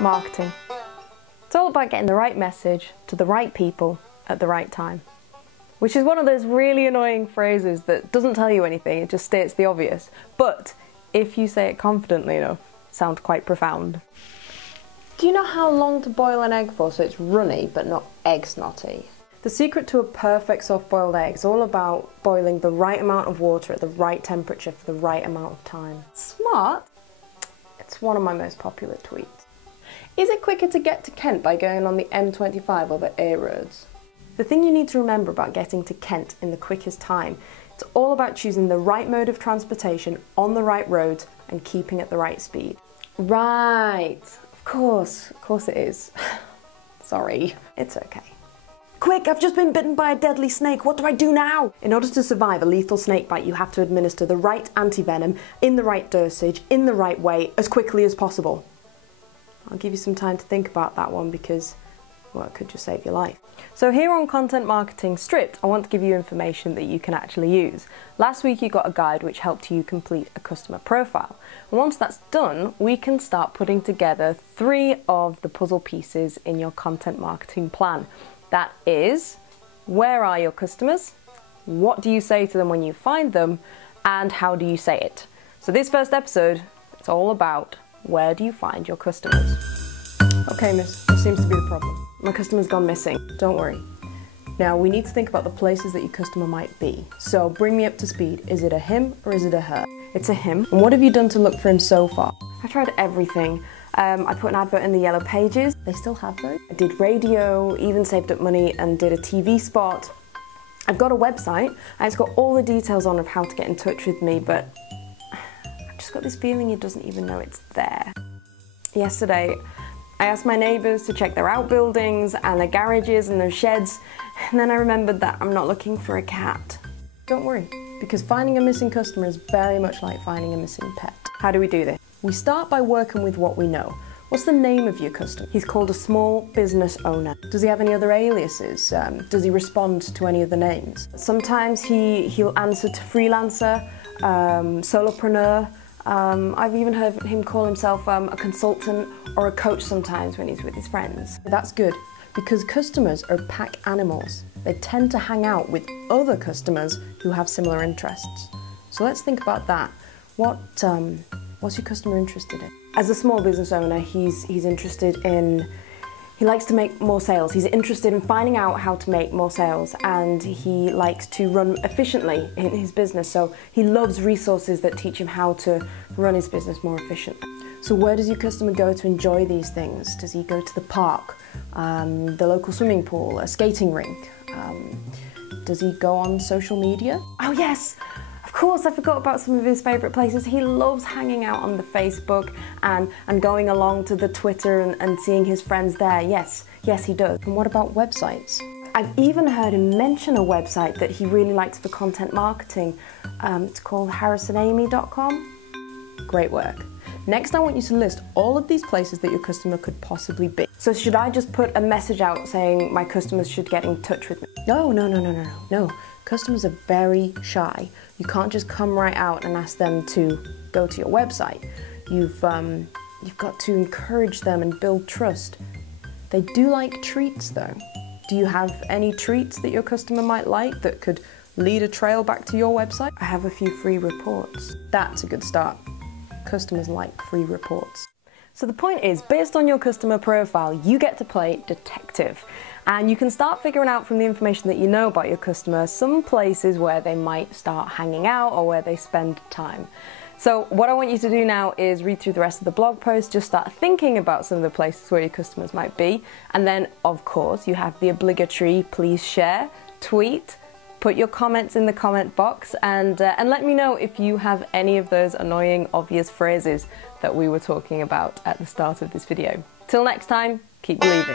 Marketing. It's all about getting the right message to the right people at the right time. Which is one of those really annoying phrases that doesn't tell you anything, it just states the obvious. But if you say it confidently enough, it sounds quite profound. Do you know how long to boil an egg for so it's runny but not egg snotty? The secret to a perfect soft-boiled egg is all about boiling the right amount of water at the right temperature for the right amount of time. Smart? It's one of my most popular tweets. Is it quicker to get to Kent by going on the M25 or the A roads? The thing you need to remember about getting to Kent in the quickest time, it's all about choosing the right mode of transportation on the right roads and keeping at the right speed. Right, of course it is. Sorry, it's okay. Quick, I've just been bitten by a deadly snake, what do I do now? In order to survive a lethal snake bite, you have to administer the right antivenom in the right dosage, in the right way, as quickly as possible. I'll give you some time to think about that one because, well, it could just save your life. So here on Content Marketing Stripped, I want to give you information that you can actually use. Last week you got a guide which helped you complete a customer profile. And once that's done, we can start putting together 3 of the puzzle pieces in your content marketing plan. That is, where are your customers? What do you say to them when you find them? And how do you say it? So this first episode, it's all about where do you find your customers? Okay, miss, what seems to be the problem? My customer's gone missing. Don't worry. Now, we need to think about the places that your customer might be. So bring me up to speed. Is it a him or is it a her? It's a him. And what have you done to look for him so far? I tried everything. I put an advert in the Yellow Pages. They still have those. I did radio, even saved up money and did a TV spot. I've got a website and it's got all the details on of how to get in touch with me, but I've just got this feeling he doesn't even know it's there. Yesterday, I asked my neighbours to check their outbuildings and their garages and their sheds, and then I remembered that I'm not looking for a cat. Don't worry, because finding a missing customer is very much like finding a missing pet. How do we do this? We start by working with what we know. What's the name of your customer? He's called a small business owner. Does he have any other aliases? Does he respond to any of the names? Sometimes he'll answer to freelancer, solopreneur. I've even heard him call himself a consultant or a coach sometimes when he's with his friends. That's good, because customers are pack animals. They tend to hang out with other customers who have similar interests. So let's think about that. What's your customer interested in? As a small business owner, he's interested in, he likes to make more sales. He's interested in finding out how to make more sales, and he likes to run efficiently in his business. So he loves resources that teach him how to run his business more efficiently. So where does your customer go to enjoy these things? Does he go to the park, the local swimming pool, a skating rink? Does he go on social media? Oh yes! Of course, I forgot about some of his favourite places. He loves hanging out on the Facebook and going along to the Twitter and seeing his friends there. Yes, he does. And what about websites? I've even heard him mention a website that he really likes for content marketing. It's called harrisonamy.com. Great work. Next, I want you to list all of these places that your customer could possibly be. So should I just put a message out saying my customers should get in touch with me? No. Customers are very shy. You can't just come right out and ask them to go to your website. You've got to encourage them and build trust. They do like treats though. Do you have any treats that your customer might like that could lead a trail back to your website? I have a few free reports. That's a good start. Customers like free reports. So the point is, based on your customer profile, you get to play detective. And you can start figuring out from the information that you know about your customer some places where they might start hanging out or where they spend time. So what I want you to do now is read through the rest of the blog post, just start thinking about some of the places where your customers might be. And then, of course, you have the obligatory please share, tweet, put your comments in the comment box, and let me know if you have any of those annoying, obvious phrases that we were talking about at the start of this video. Till next time, keep believing.